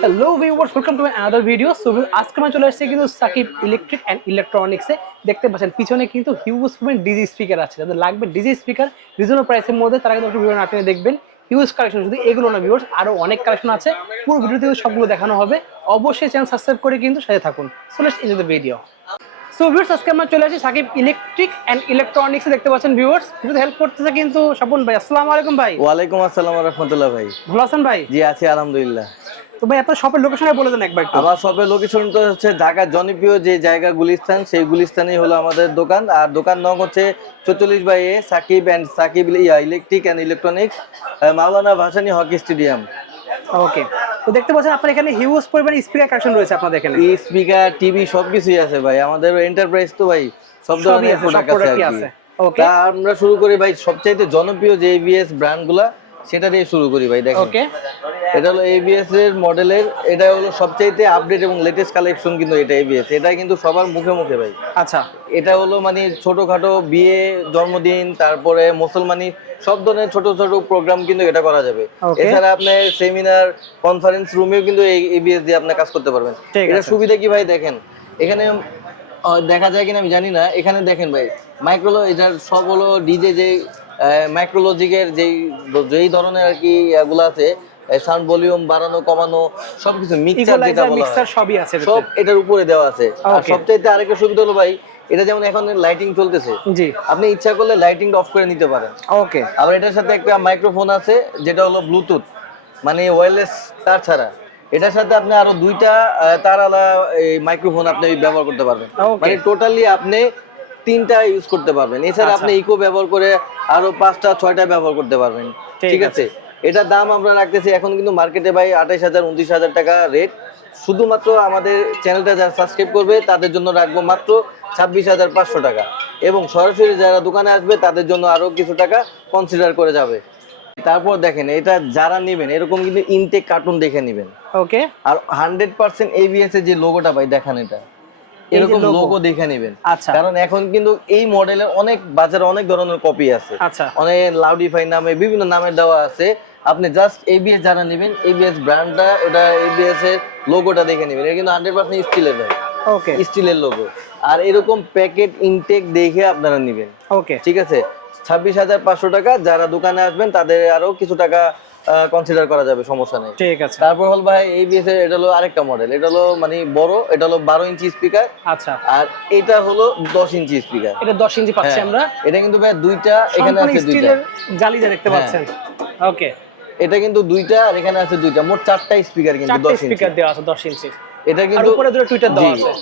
Hello viewers, welcome to another video. So আজকে আমরা চলে আসছি কিন্তু সাকিব ইলেকট্রিক অ্যান্ড ইলেকট্রনিক্সে। দেখতে পাচ্ছেন পিছনে কিন্তু হিউজ পরিমাণ ডিজি স্পিকার আছে। যাদের লাগবে ডিজি স্পিকার রিজনেবল প্রাইসের মধ্যে, তারা কিন্তু ভিডিও আপনি দেখবেন। হিউজ কালেকশন, শুধু এগুলো না ভিউয়ার্স, আরও অনেক কালেকশন আছে। পুরো ভিডিওতে সবগুলো দেখানো হবে। অবশ্যই চ্যানেল সাবস্ক্রাইব করে কিন্তু সাথে থাকুন। So let's enjoy the video. So viewers, আজকে আমরা চলে আসি সাকিব ইলেকট্রিক অ্যান্ড ইলেকট্রনিক্সে। দেখতে পাচ্ছেন ভিউয়ার্স, কিন্তু হেল্প করতেছে কিন্তু স্বপন ভাই। আসসালামু আলাইকুম ভাই। ওয়ালাইকুম আসসালাম ওয়া রাহমাতুল্লাহ ভাই। ভালো আছেন ভাই? জি আছি আলহামদুলিল্লাহ। তো ভাই আপনার শপের লোকেশনে বলে দেন একবার একটু। আমার শপের লোকেশন তো হচ্ছে ঢাকার জনপ্রিয় যে জায়গা গুলিস্তান, সেই গুলিস্তানেই হলো আমাদের দোকান। আর দোকান নং হচ্ছে 44/A Shakib and Shakib electric and electronics, Maulana Bhasani hockey stadium. Okay, তো দেখতে পাচ্ছেন আপনার এখানে হিউজ পরিমাণে স্পিকার কালেকশন রয়েছে আপনাদের এখানে। স্পিকার, টিভি সবকিছুই আছে ভাই। আমাদের এন্টারপ্রাইজ তো ভাই সব ধরনের প্রোডাক্ট আছে আর কি। ওকে, তা আমরা শুরু করি ভাই সবচাইতে জনপ্রিয় যে এবিএস ব্র্যান্ডগুলা, সেটা দিয়ে শুরু করি ভাই। দেখেন ওকে, এটা হলো এবিএস এর মডেলের, এটা হলো সবচাইতে আপডেট এবং লেটেস্ট কালেকশন। কিন্তু এটা এবিএস, এটা কিন্তু সবার মুখে মুখে ভাই। আচ্ছা, এটা হলো মানে ছোটখাটো বিয়ে, জন্মদিন, তারপরে মুসলমানি সব ধরনের ছোট ছোট প্রোগ্রাম কিন্তু এটা করা যাবে। এছাড়া আপনি সেমিনার, কনফারেন্স রুমেও কিন্তু এই এবিএস দিয়ে আপনি কাজ করতে পারবেন। এটা সুবিধা কি ভাই, দেখেন এখানে দেখা যায় কিনা আমি জানি না। এখানে দেখেন ভাই মাইক্রোলো, এটার সব হলো ডিজে যে মাইক্রোলজিকের যেই ধরনের আর কি এগুলো আছে, সাউন্ড ভলিউম বাড়ানো কমানো সবকিছু, মিক্সার যেটা বলা হয় সবই আছে, সব এটার উপরে দেওয়া আছে। আর সবচাইতে আরেকটা সুবিধা হলো ভাই, এটা যেমন এখন লাইটিং চলতেছে, জি, আপনি ইচ্ছা করলে লাইটিং অফ করে নিতে পারেন। ওকে, আবার এটার সাথে একটা মাইক্রোফোন আছে যেটা হলো ব্লুটুথ, মানে ওয়্যারলেস তার ছাড়া। এটার সাথে আপনি আরো দুইটা তারওয়ালা এই মাইক্রোফোন আপনি ব্যবহার করতে পারবেন। মানে টোটালি আপনি তিনটা ইউজ করতে পারবেন। এছাড়া আপনি ইকো ব্যবহার করে আরো 5টা 6টা ব্যবহার করতে পারবেন। ঠিক আছে, এটার দাম আমরা রাখতেছি এখন কিন্তু মার্কেটে ভাই 28,000 29,000 টাকা রেট। শুধুমাত্র আমাদের চ্যানেলটা যারা সাবস্ক্রাইব করবে তাদের জন্য রাখবো মাত্র 26,500 টাকা, এবং সরাসরি যারা দোকানে আসবে তাদের জন্য আরো কিছু টাকা কনসিডার করে যাবে। তারপর দেখেন এটা যারা নেবেন এরকম কিন্তু ইনটেক কার্টুন দেখে নেবেন। ওকে, আর 100% এবিএস এর যে লোগোটা ভাই দেখান, এটা এরকম লোগো দেখে নেবেন। কারণ এখন কিন্তু এই মডেলের অনেক বাজারে অনেক ধরনের কপি আছে, অনেক লাউডিফাই নামে বিভিন্ন নামের দেওয়া আছে। আপনি জাস্ট এবিএস যারা নেবেন, এবিএস ব্র্যান্ডটা, ওটা এবিএস এর লোগোটা দেখে নেবেন। এটা কিন্তু 100% স্টিলের ভাই, ওকে, স্টিলের লোগো। আর এরকম প্যাকেট ইনটেক দেখে আপনারা নেবেন। ওকে, ঠিক আছে। 26,500 টাকা, যারা দোকানে আসবেন তাদের আরো কিছু টাকা কনসিডার করা যাবে, সমস্যা নেই। ঠিক আছে। তারপর হল ভাই এবিএস এর এটা হলো আরেকটা মডেল, এটা হলো মানে বড়, এটা হলো 12 ইঞ্চি স্পিকার। আচ্ছা, আর এটা হলো 10 ইঞ্চি স্পিকার। এটা 10 ইঞ্চি পাচ্ছি আমরা। এটা কিন্তু ভাই দুইটা, এখানে আছে দুইটা স্টিলের জালিটা দেখতে পাচ্ছেন। ওকে, এটা কিন্তু দুইটা, আর এখানে আছে দুইটা, মোট 4টা স্পিকার কিন্তু 10 ইঞ্চি স্পিকার দেওয়া আছে 10 ইঞ্চি। এটা কিন্তু উপরে দুটো টুইটার দেওয়া আছে।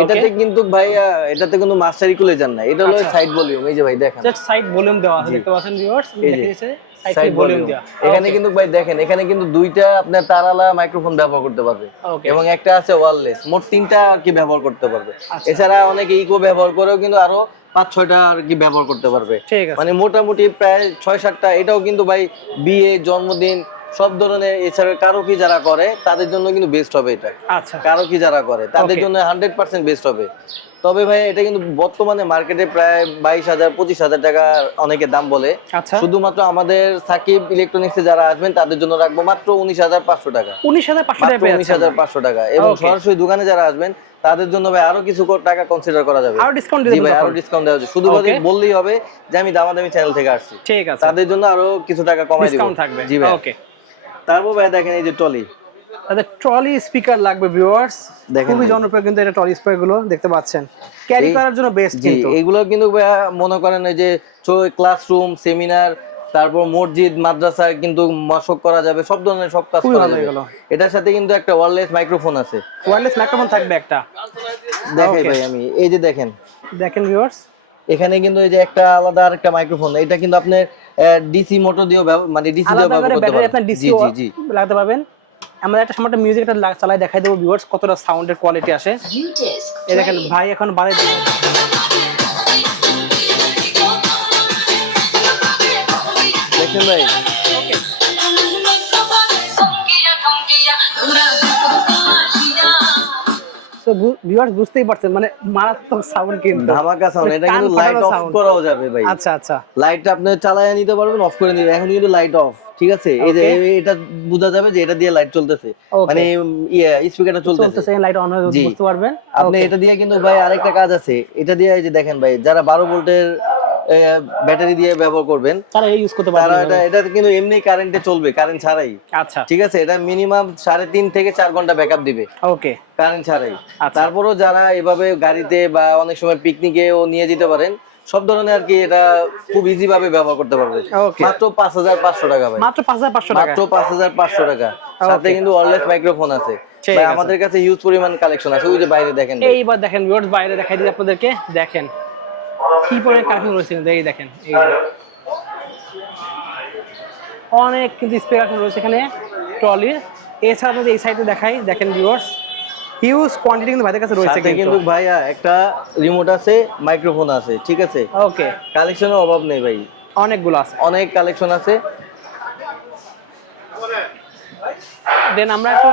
এটাতে কিন্তু ভাই এটাতে কোনো মাস্টার ইকুয়ালাইজার নাই, এটা হলো সাইড ভলিউম। এই যে ভাই দেখেন জাস্ট সাইড ভলিউম দেওয়া আছে, দেখতে পাচ্ছেন ভিউয়ার্স, দেখিয়েছে সাইড ভলিউম দেওয়া। এখানে কিন্তু ভাই দেখেন, এখানে কিন্তু দুইটা আপনার তারওয়ালা মাইক্রোফোন ব্যবহার করতে পারবে, এবং একটা আছে ওয়্যারলেস, মোট তিনটা আর কি ব্যবহার করতে পারবে। এছাড়া অনেকে ইকো ব্যবহার করেও কিন্তু আরো 5-6টা আর কি ব্যবহার করতে পারবে। মানে মোটামুটি প্রায় 6-7টা। এটাও কিন্তু ভাই বিয়ে, জন্মদিন সব ধরনের, এছাড়া কারোকি যারা করে তাদের জন্য কিন্তু বেস্ট হবে এটা। আচ্ছা, কারোকি যারা করে তাদের জন্য 100% বেস্ট হবে। তবে ভাই এটা কিন্তু বর্তমানে মার্কেটে প্রায় 22,000-25,000 টাকা অনেকে দাম বলে। শুধুমাত্র আমাদের সাকিব ইলেকট্রনিক্সে যারা আসবেন তাদের জন্য রাখবো মাত্র 19,500 টাকা। 19,500 টাকা। এবং সরাসরি দোকানে যারা আসবেন তাদের জন্য ভাই আরো কিছু টাকা কনসিডার করা যাবে, আরো ডিসকাউন্ট দিবেন। জি ভাই, আরো ডিসকাউন্ট দেওয়া যাবে। শুধু বললেই হবে যে আমি দামাদামি চ্যানেল থেকে আসছি, ঠিক আছে, তাদের জন্য আরো কিছু টাকা কমাই দিব, ডিসকাউন্ট থাকবে। জি ভাই, ওকে। তারপর ভাই দেখেন এই যে ট্রলি, তাদের ট্রলি স্পিকার লাগবে ভিউয়ার্স, খুবই জনপ্রিয় কিন্তু এটা ট্রলি স্পিকার গুলো দেখতে পাচ্ছেন, ক্যারি করার জন্য বেস্ট। কিন্তু এগুলো কিন্তু মনে করেন এই যে ক্লাসরুম, সেমিনার, তারপর মসজিদ, মাদ্রাসায় কিন্তু মশক করা যাবে, সব ধরনের সব কাজ করা যাবে। এটার সাথে কিন্তু একটা ওয়্যারলেস মাইক্রোফোন আছে, ওয়্যারলেস মাইক্রোফোন থাকবে একটা। দেখাই ভাই আমি, এই যে দেখেন ভিউয়ার্স, এখানে কিন্তু এই যে একটা আলাদা আরেকটা মাইক্রোফোন, এটা কিন্তু আপনি ডিসি মোটর দিয়েও মানে ডিসি দিয়েও ব্যবহার করতে পারবেন। জি জি জি, লাগাতে পারবেন। আমরা একটা সামান্য মিউজিক একটা চালাই দেখাই দেবো ভিউয়ার্স কতটা সাউন্ডের কোয়ালিটি আসে। এই দেখেন ভাই এখন বাড়ি দেখেন ভাই। সো ভিউয়ার্স বুঝতেই পারছেন মানে মারাত্মক সাউন্ড কিন্তু, ধামাকা সাউন্ড। মানে এটা কান কিন্তু লাইট ফাটানো অফ sound। করাও যাবে ভাই। আচ্ছা আচ্ছা, লাইটটা আপনি চালায় নিতে পারবেন, অফ করে নিতে। এখন কিন্তু লাইট অফ, ঠিক আছে? এই যে Okay. এটা বোঝা যাবে যে এটা দিয়ে লাইট চলতেছে, Okay. মানে স্পিকারটা চলতেছে। চলতেছে, লাইট অন হয়ে জি। বুঝতে পারবেন। আপনি Okay. এটা দিয়ে কিন্তু ভাই আরেকটা কাজ আছে, এটা দিয়ে এই যে দেখেন ভাই, যারা 12 ভোল্টের ব্যাটারি দিয়ে ব্যবহার করবেন তারা ইউজ করতে তারা পারবেন। এটা কিন্তু এমনি কারেন্টে চলবে, কারেন্ট ছাড়াই, আচ্ছা, ঠিক আছে? এটা মিনিমাম 3.5 থেকে 4 ঘন্টা ব্যাকআপ দিবে ওকে। কারেন্ট ছাড়াই। আচ্ছা। তারপরও যারা এভাবে গাড়িতে বা অনেক সময় পিকনিকেও নিয়ে যেতে পারেন, সব ধরনের আর কি, এটা খুব ইজি ভাবে ব্যবহার করতে পারবে। Okay. মাত্র 5500 টাকা ভাই, মাত্র 5500 টাকা। মাত্র 5500 টাকা। সাথে কিন্তু ওয়্যারলেস মাইক্রোফোন আছে ঠিক ভাই। আছে। আমাদের কাছে হিউজ পরিমাণ কালেকশন আছে, ওই যে বাইরে দেখেন ভাই। এইবার দেখেন ভিউয়ার্স, বাইরে দেখাই দিই আপনাদেরকে, দেখেন কি পরিমাণ কালেকশন রয়েছে, এই দেখেন, এই যে অনেক কিন্তু স্পিকার রয়েছে এখানে ট্রলির। এছাড়া যদি এই সাইডে দেখাই, দেখেন ভিউয়ার্স হিউজ কোয়ান্টিটি কিন্তু ভাইদের কাছে রয়েছে সাথে কিন্তু ভাইয়া একটা রিমোট আছে, মাইক্রোফোন আছে, ঠিক আছে? ওকে, কালেকশনের অভাব নেই ভাই, অনেকগুলো আছে। অনেক কালেকশন আছে। দেন আমরা একটু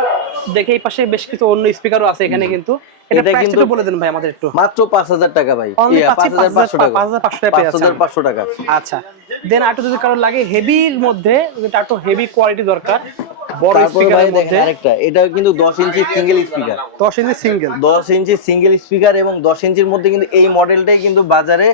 দেখে এই পাশে বেশ কিছু অন্য স্পিকারও আছে এখানে কিন্তু। এটা এটা প্রাইসটা কিন্তু একটু বলে দেন ভাই আমাদের একটু। মাত্র 5000 টাকা ভাই। Only 5500 টাকা, 5500 টাকা পেয়ে যাচ্ছেন। 5500 টাকা। আচ্ছা, দেন আর যদি কারো লাগে হেভির মধ্যে, যেটা একটু হেভি কোয়ালিটি দরকার, বড় তারপরে ভাই স্পিকারের দেখেন মধ্যে, আরেকটা, এটা কিন্তু 10 ইঞ্চি সিঙ্গেল স্পিকার, 10 ইঞ্চি সিঙ্গেল, 10 ইঞ্চি সিঙ্গেল স্পিকার। এবং 10 ইঞ্চির মধ্যে কিন্তু এই মডেলটাই কিন্তু বাজারে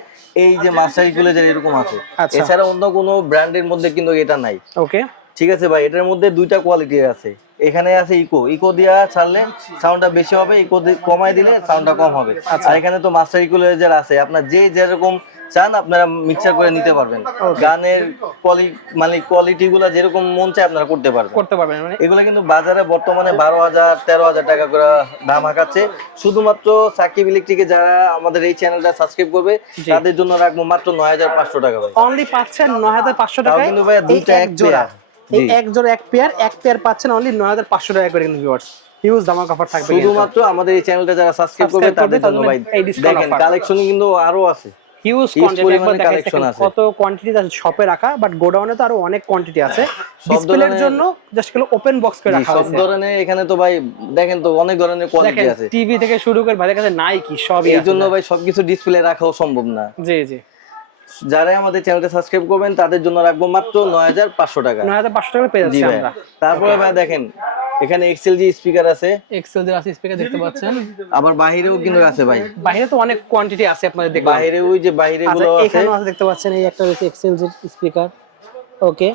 এই যে মাস্টার ইকুয়ালাইজার এরকম আছে। আচ্ছা। এছাড়া অন্য কোনো ব্র্যান্ডের মধ্যে কিন্তু এটা নাই। ওকে, ঠিক আছে ভাই, এটার মধ্যে দুইটা কোয়ালিটি আছে। এখানে আছে ইকো দিয়া ছাড়লে সাউন্ডটা বেশি হবে, ইকো কমায় দিলে সাউন্ডটা কম হবে। আর এখানে তো মাস্টার ইকুয়ালাইজার আছে, আপনার যে যেরকম চান আপনারা মিক্সার করে নিতে পারবেন। গানের মানে কোয়ালিটি গুলা যেরকম মন চায় আপনারা করতে পারবেন। মানে এগুলো কিন্তু বাজারে বর্তমানে 12,000 13,000 টাকা করে দাম হাঁকাচ্ছে। শুধুমাত্র সাকিব ইলেকট্রিকে যারা আমাদের এই চ্যানেলটা সাবস্ক্রাইব করবে তাদের জন্য রাখবো মাত্র 9,500 টাকা ভাই। অনলি পাচ্ছেন 9500 তাও টাকায় কিন্তু ভাই দুইটা এক জোড়া। পেয়ার। এই এক জোড়া এক পেয়ার পাচ্ছেন অনলি 9500 টাকা করে কিন্তু ভিউয়ার্স। হিউজ ধামাকা অফার থাকবে কিন্তু। শুধুমাত্র আমাদের এই চ্যানেলটা যারা সাবস্ক্রাইব করবে তাদের জন্য ভাই। দেখেন কালেকশন কিন্তু আরো আছে, হিউজ কোয়ান্টিটি, একবার দেখাচ্ছি কত কোয়ান্টিটি আছে শপে রাখা, বাট গোডাউনে তো আরো অনেক কোয়ান্টিটি আছে। ডিসপ্লের জন্য জাস্ট গুলো ওপেন বক্স করে রাখা সব আছে। ধরনের এখানে তো ভাই দেখেন তো অনেক ধরনের কোয়ালিটি আছে, টিভি থেকে শুরু করে ভাইদের কাছে নাই কি সবই আছে। এই জন্য ভাই সবকিছু ডিসপ্লে রাখাও সম্ভব না। জি জি, যারা আমাদের চ্যানেলটা সাবস্ক্রাইব করবেন তাদের জন্য রাখবো মাত্র 9,500 টাকা। 9500 টাকা পেয়ে যাচ্ছি আমরা। তারপরে ভাই দেখেন এখানে এক্সএলজি স্পিকার আছে, এক্সএলজি আছে স্পিকার দেখতে পাচ্ছেন। আবার বাইরেও কিন্তু আছে ভাই, বাইরে তো অনেক কোয়ান্টিটি আছে আপনাদের দেখুন। বাইরে ওই যে বাইরে গুলো আছে, এখানেও আছে দেখতে পাচ্ছেন, এই একটা রয়েছে এক্সএলজি স্পিকার। ওকে,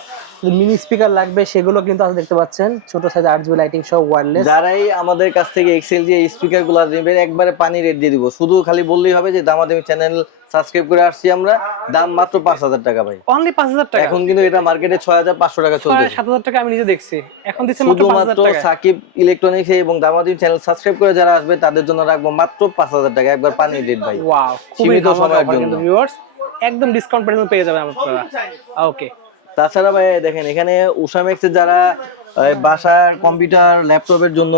মিনি স্পিকার লাগবে সেগুলো কিন্তু আছে দেখতে পাচ্ছেন, ছোট সাইজ 8GB লাইটিং সহ ওয়্যারলেস। যারাই আমাদের কাছ থেকে এক্সএলজি স্পিকার গুলো নেবেন একবারে পানি রেট দিয়ে দিব। শুধু খালি বললেই হবে যে দামাদামি চ্যানেল সাবস্ক্রাইব করে আসছি আমরা, দাম মাত্র 5000 টাকা ভাই। অনলি 5000 টাকা। এখন কিন্তু এটা মার্কেটে 6500 টাকা চলছে। 7000 টাকা আমি নিজে দেখছি, এখন দিচ্ছে মাত্র 5000 টাকা। সাকিব ইলেকট্রনিক্স এবং দামাদামি চ্যানেল সাবস্ক্রাইব করে যারা আসবে তাদের জন্য রাখবো মাত্র 5000 টাকা, একবার পানি রেট ভাই। ওয়াও, সীমিত সময়ের জন্য ভিউয়ার্স একদম ডিসকাউন্ট প্রাইসে পেয়ে যাবেন আপনারা। ওকে, তাছাড়া ভাই দেখেন এখানে উষা ম্যাক্সের যারা বাসার কম্পিউটার ল্যাপটপের জন্য,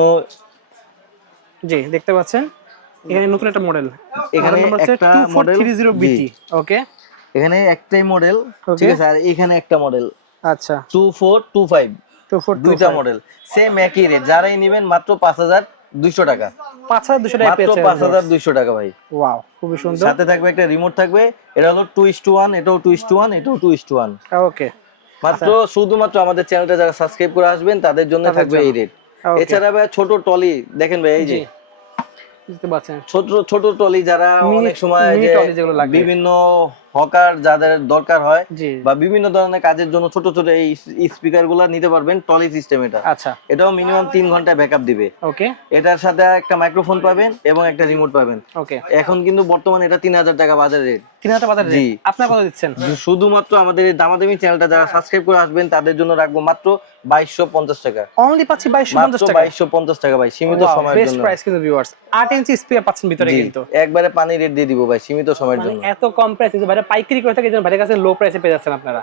জি দেখতে পাচ্ছেন এখানে নতুন একটা মডেল, এখানে একটা মডেল 2430BT। ওকে, এখানে একটাই মডেল, ঠিক আছে? আর এখানে একটা মডেল, আচ্ছা 2425, 2425 দুইটা মডেল সেম একই রেট। যারাই নেবেন মাত্র 5200 টাকা, 5200 টাকা মাত্র পেয়েছেন। 5200 টাকা ভাই। ওয়াও, খুবই সুন্দর। সাথে থাকবে একটা রিমোট থাকবে, এটা হলো 2:1, এটাও 2:1, এটাও 2:1। ওকে, মাত্র শুধুমাত্র আমাদের চ্যানেলটা যারা সাবস্ক্রাইব করে আসবেন তাদের জন্য থাকবে এই রেট। এছাড়া ভাই ছোট টলি দেখেন ভাই, এই যে বুঝতে পারছেন ছোট ছোট টলি যারা অনেক সময় যে বিভিন্ন হকার যাদের দরকার হয় বা বিভিন্ন ধরনের কাজের জন্য ছোট ছোট এই স্পিকার গুলা নিতে পারবেন, টলি সিস্টেম এটা। আচ্ছা, এটাও মিনিমাম 3 ঘন্টা ব্যাকআপ দিবে। ওকে, এটার সাথে একটা মাইক্রোফোন পাবেন এবং একটা রিমোট পাবেন। ওকে, এখন কিন্তু বর্তমানে এটা 3000 টাকা বাজার রেট। 3000 বাজার রেট, আপনারা কত দিচ্ছেন? শুধুমাত্র আমাদের এই দামাদামি চ্যানেলটা যারা সাবস্ক্রাইব করে আসবেন তাদের জন্য রাখবো মাত্র 2250 টাকা। অনলি পাচ্ছি 2250 টাকা, 2250 টাকা ভাই, সীমিত সময়ের জন্য। বেস্ট প্রাইস কিন্তু ভিউয়ার্স। 8 ইঞ্চি স্পিকার পাচ্ছেন ভিতরে কিন্তু একবারে পানি রেট দিয়ে দিব ভাই, সীমিত সময়ের জন্য। এত কম প্রাইস কিন্তু ভাই পাইকারি করে থাকে, এজন্য ভাইয়ের কাছে লো প্রাইসে পেয়ে যাচ্ছেন আপনারা।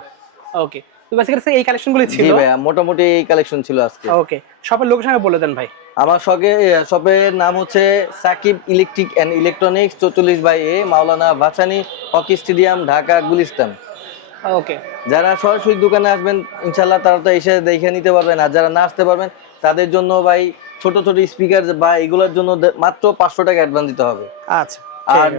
ওকে, তো বেসিক্যালি এই কালেকশনগুলো ছিল। জি ভাই, মোটামুটি এই কালেকশন ছিল আজকে। ওকে, শপের লোকেশন বলে দেন ভাই। আমার শপের নাম হচ্ছে Shakib electric and electronics, 44/A, Maulana Bhasani hockey stadium, Dhaka Gulistan. Okay, যারা সরাসরি দোকানে আসবেন ইনশাআল্লাহ তারা তো এসে দেখে নিতে পারবেন, আর যারা না আসতে পারবেন তাদের জন্য ভাই ছোট ছোট স্পিকার বা এগুলোর জন্য মাত্র 500 টাকা অ্যাডভান্স দিতে হবে। আচ্ছা, আর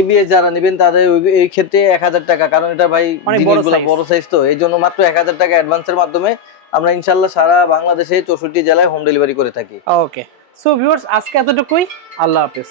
এবিএস যারা নেবেন তাদের এই ক্ষেত্রে 1000 টাকা, কারণ এটা ভাই জিনিসগুলো বড় সাইজ, তো এই জন্য মাত্র 1000 টাকা অ্যাডভান্সের মাধ্যমে আমরা ইনশাআল্লাহ সারা বাংলাদেশে 64 জেলায় হোম ডেলিভারি করে থাকি। ওকে, সো ভিউয়ার্স আজকে এতটুকুই, আল্লাহ হাফেজ।